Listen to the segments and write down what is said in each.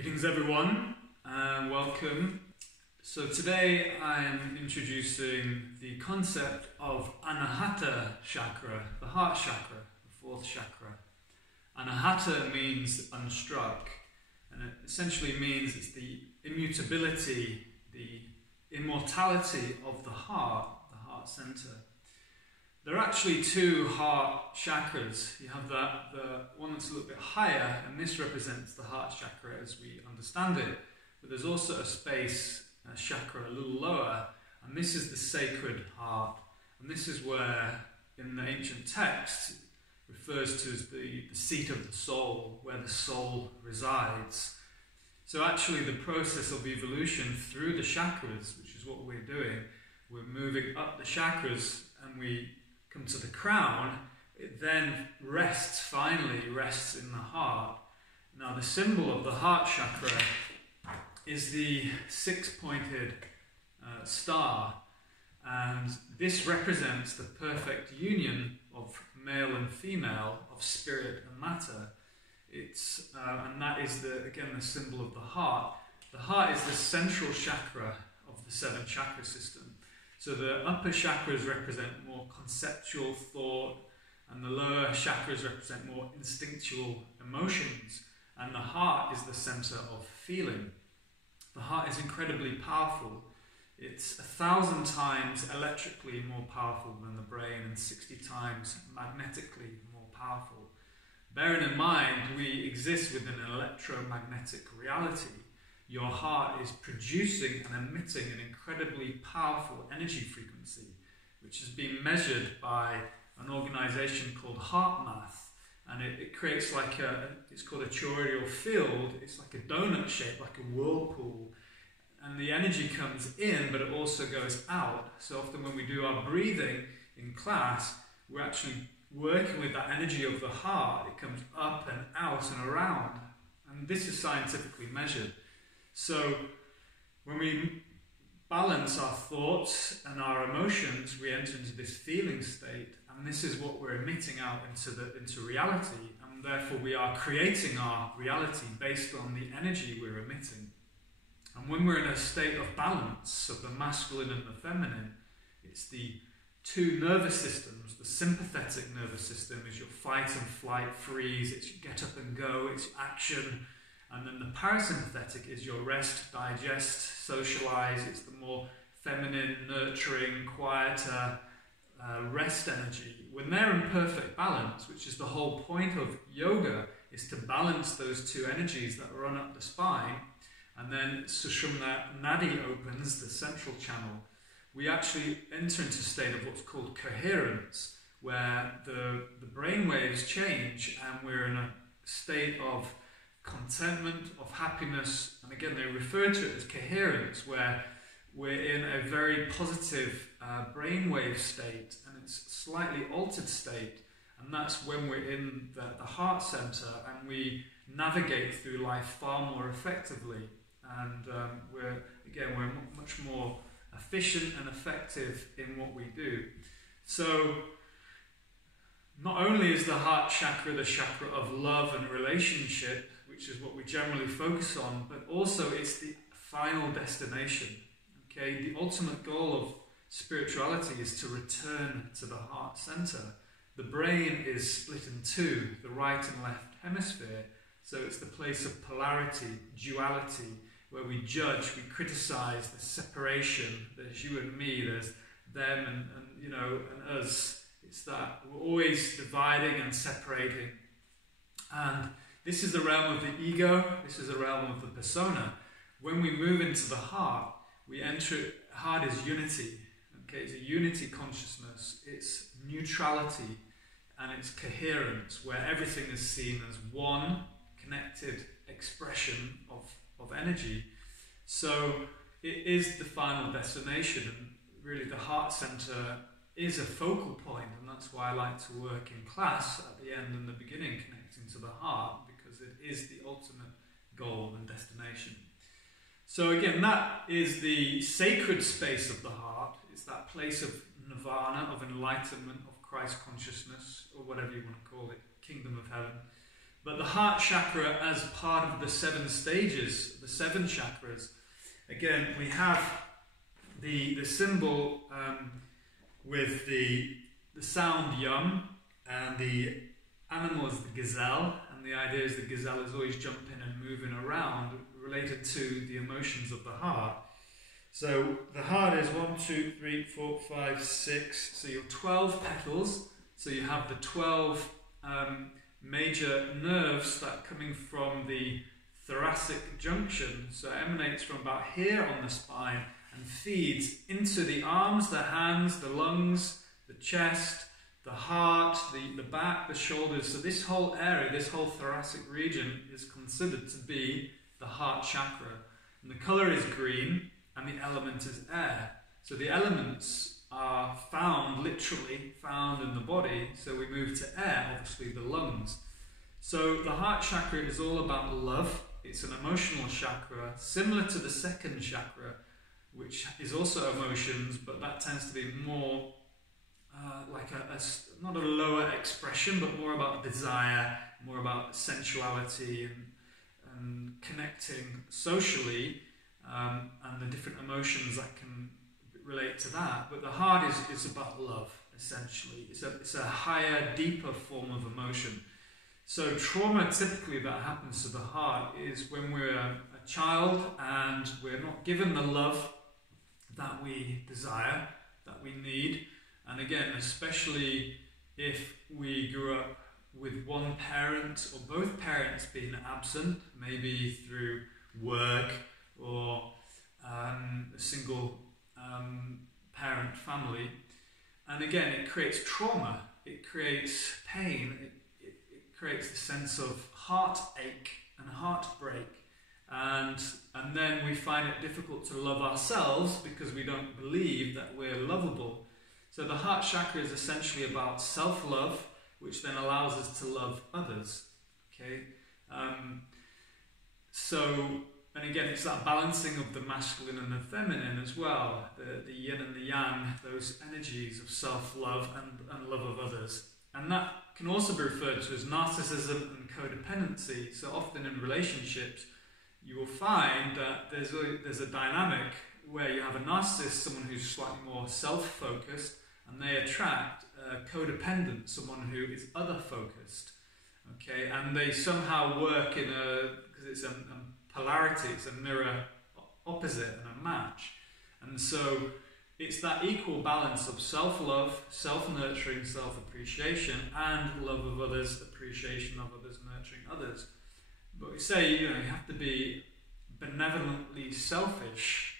Greetings everyone, and welcome. So today I am introducing the concept of Anahata Chakra, the Heart Chakra, the fourth chakra. Anahata means unstruck, and it essentially means it's the immutability, the immortality of the heart center. There are actually two heart chakras. You have the one that's a little bit higher, and this represents the heart chakra as we understand it. But there's also a space, a chakra a little lower, and this is the sacred heart. And this is where, in the ancient text, refers to as the seat of the soul, where the soul resides. So actually the process of evolution through the chakras, which is what we're doing, we're moving up the chakras and we come to the crown. It then finally rests in the heart. Now the symbol of the heart chakra is the six-pointed star, and this represents the perfect union of male and female, of spirit and matter. And that is again the symbol of the heart. The heart is the central chakra of the seven chakra system. So the upper chakras represent more conceptual thought, and the lower chakras represent more instinctual emotions, and the heart is the center of feeling. The heart is incredibly powerful. It's 1,000 times electrically more powerful than the brain and 60 times magnetically more powerful. Bearing in mind, we exist within an electromagnetic reality. Your heart is producing and emitting an incredibly powerful energy frequency, which has been measured by an organization called HeartMath. And it creates it's called a toroidal field. It's like a donut shape, like a whirlpool. And the energy comes in, but it also goes out. So often when we do our breathing in class, we're actually working with that energy of the heart. It comes up and out and around. And this is scientifically measured. So when we balance our thoughts and our emotions, we enter into this feeling state, and this is what we're emitting out into reality, and therefore we are creating our reality based on the energy we're emitting. And when we're in a state of balance of the masculine and the feminine, it's the two nervous systems. The sympathetic nervous system is your fight and flight, freeze, it's your get up and go, it's action. And then the parasympathetic is your rest, digest, socialize. It's the more feminine, nurturing, quieter rest energy. When they're in perfect balance, which is the whole point of yoga, is to balance those two energies that run up the spine. And then Sushumna Nadi opens, the central channel. We actually enter into a state of what's called coherence, where the brain waves change and we're in a state of contentment, of happiness, and again they refer to it as coherence, where we're in a very positive brainwave state, and it's a slightly altered state, and that's when we're in the heart center and we navigate through life far more effectively, and we're much more efficient and effective in what we do. So not only is the heart chakra the chakra of love and relationship, which is what we generally focus on, but also it's the final destination. Okay, the ultimate goal of spirituality is to return to the heart center. The brain is split in two, the right and left hemisphere, so it's the place of polarity, duality, where we judge, we criticize, the separation. There's you and me, there's them and us. It's that we're always dividing and separating. And this is the realm of the ego, this is the realm of the persona. When we move into the heart, heart is unity. Okay, it's a unity consciousness, it's neutrality, and it's coherence, where everything is seen as one connected expression of energy. So it is the final destination, and really the heart center is a focal point, and that's why I like to work in class at the end and the beginning, connecting to the heart, because it is the ultimate goal and destination. So again, that is the sacred space of the heart. It's that place of nirvana, of enlightenment, of Christ consciousness, or whatever you want to call it, kingdom of heaven. But the heart chakra as part of the 7 stages, the 7 chakras, again, we have the symbol with the sound yum, and the animal is the gazelle, and the idea is the gazelle is always jumping and moving around, related to the emotions of the heart. So the heart is 1, 2, 3, 4, 5, 6. So you have 12 petals. So you have the 12 major nerves that are coming from the thoracic junction. So it emanates from about here on the spine and feeds into the arms, the hands, the lungs, the chest, the heart, the back, the shoulders. So this whole area, this whole thoracic region is considered to be the heart chakra. And the colour is green and the element is air. So the elements are literally found in the body. So we move to air, obviously the lungs. So the heart chakra is all about love. It's an emotional chakra, similar to the 2nd chakra, which is also emotions, but that tends to be more like not a lower expression, but more about desire, more about sensuality and connecting socially, and the different emotions that can relate to that. But the heart is about love, essentially. It's a higher, deeper form of emotion. So trauma typically that happens to the heart is when we're a child and we're not given the love that we desire, that we need. And again, especially if we grew up with one parent or both parents being absent, maybe through work or a single parent family. And again, it creates trauma, it creates pain, it creates a sense of heartache and heartbreak. And then we find it difficult to love ourselves because we don't believe that we're lovable. So the heart chakra is essentially about self-love, which then allows us to love others. Okay, and again, it's that balancing of the masculine and the feminine as well, the yin and the yang, those energies of self-love and love of others. And that can also be referred to as narcissism and codependency. So often in relationships, you will find that there's a dynamic where you have a narcissist, someone who's slightly more self-focused, and they attract a codependent, someone who is other-focused. Okay, and they somehow work because it's a polarity, it's a mirror opposite and a match. And so it's that equal balance of self-love, self-nurturing, self-appreciation, and love of others, appreciation of others, nurturing others. But we say, you have to be benevolently selfish,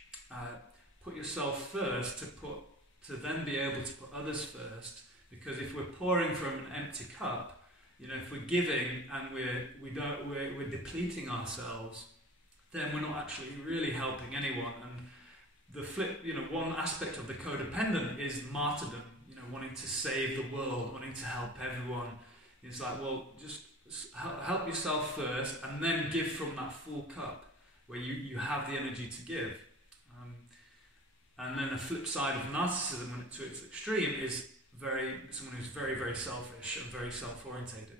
put yourself first to then be able to put others first. Because if we're pouring from an empty cup, if we're giving and we're depleting ourselves, then we're not actually really helping anyone. And the flip, one aspect of the codependent is martyrdom, wanting to save the world, wanting to help everyone. It's like, well, just help yourself first and then give from that full cup where you have the energy to give. And then the flip side of narcissism, when to its extreme, is someone who's very, very selfish and very self-orientated.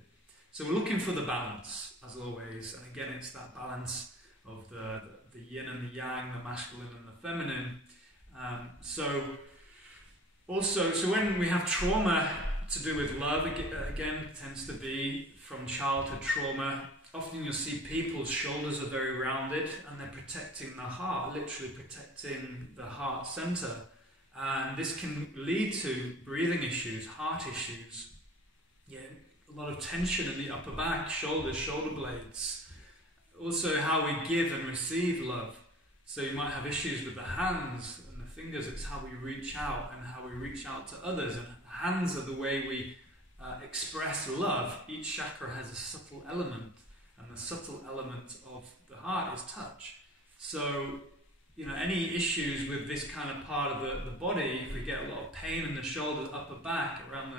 So we're looking for the balance, as always. And again, it's that balance of the yin and the yang, the masculine and the feminine. So when we have trauma to do with love, again, tends to be from childhood trauma. Often you'll see people's shoulders are very rounded and they're protecting the heart, literally protecting the heart center. And this can lead to breathing issues, heart issues. Yeah, a lot of tension in the upper back, shoulders, shoulder blades. Also how we give and receive love. So you might have issues with the hands and the fingers. It's how we reach out and how we reach out to others. And hands are the way we express love. Each chakra has a subtle element. And the subtle element of the heart is touch. So, any issues with this kind of part of the body, if we get a lot of pain in the shoulders, upper back, around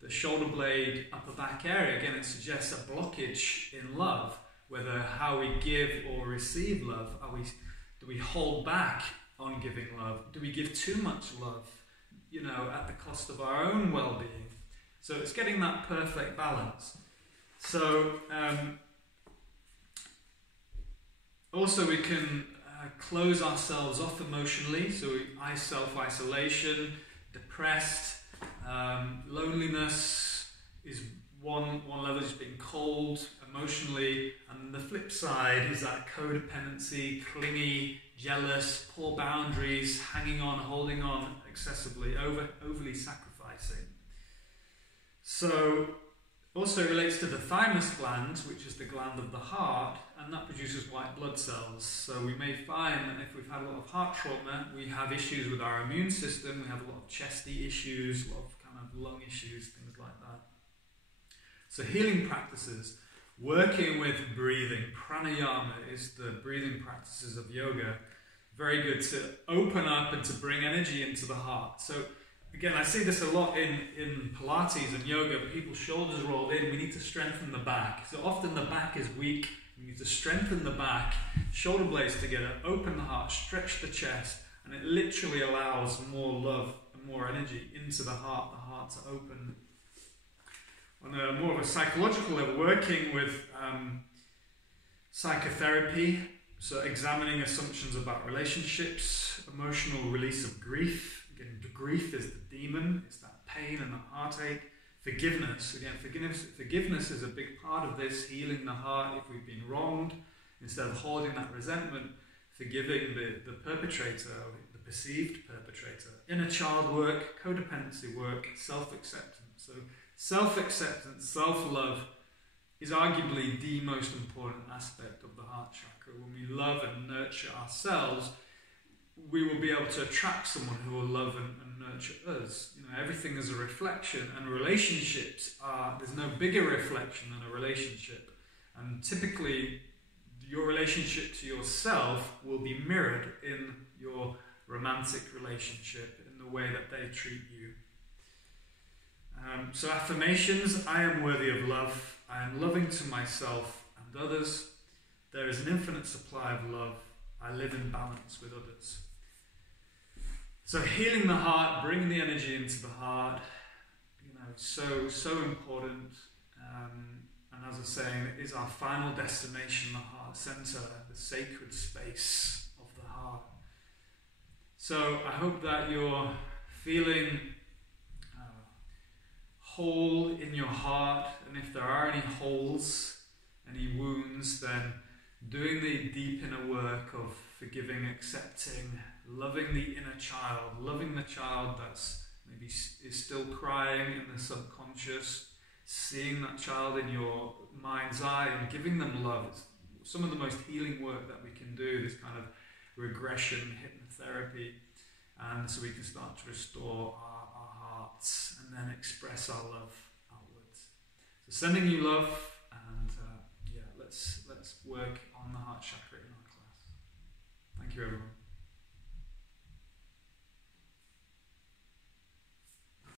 the shoulder blade, upper back area, again, it suggests a blockage in love, whether how we give or receive love. Do we hold back on giving love? Do we give too much love, at the cost of our own well-being? So it's getting that perfect balance. So also we can close ourselves off emotionally, so self-isolation, depressed, loneliness is one level, just being cold emotionally, and the flip side is that codependency, clingy, jealous, poor boundaries, hanging on, holding on excessively, overly sacrificing. So also it relates to the thymus gland, which is the gland of the heart, and that produces white blood cells. So we may find that if we've had a lot of heart trauma, we have issues with our immune system, we have a lot of chesty issues, a lot of kind of lung issues, things like that. So healing practices, working with breathing, pranayama is the breathing practices of yoga, very good to open up and to bring energy into the heart. So again, I see this a lot in Pilates and yoga, people's shoulders rolled in, we need to strengthen the back. So often the back is weak, we need to strengthen the back, shoulder blades together, open the heart, stretch the chest, and it literally allows more love and more energy into the heart to open. On a more of a psychological level, working with psychotherapy, so examining assumptions about relationships, emotional release of grief. Again, grief is the demon, it's that pain and the heartache. Forgiveness, again, forgiveness is a big part of this, healing the heart if we've been wronged. Instead of holding that resentment, forgiving the perpetrator, or the perceived perpetrator. Inner child work, codependency work, self-acceptance. So self-acceptance, self-love is arguably the most important aspect of the heart chakra. When we love and nurture ourselves, we will be able to attract someone who will love and nurture us. You know, everything is a reflection, and relationships there's no bigger reflection than a relationship. And typically, your relationship to yourself will be mirrored in your romantic relationship, in the way that they treat you. So affirmations: I am worthy of love, I am loving to myself and others, there is an infinite supply of love, I live in balance with others. So healing the heart, bringing the energy into the heart, you know, so important. And as I was saying, it is our final destination, the heart center, the sacred space of the heart. So I hope that you're feeling whole in your heart, and if there are any holes, any wounds, then doing the deep inner work of forgiving, accepting, loving the inner child, loving the child that's maybe is still crying in the subconscious, seeing that child in your mind's eye and giving them love. It's some of the most healing work that we can do, this kind of regression hypnotherapy, and so we can start to restore our hearts and then express our love outwards. So sending you love, and let's work on the heart chakra in our class. Thank you, everyone.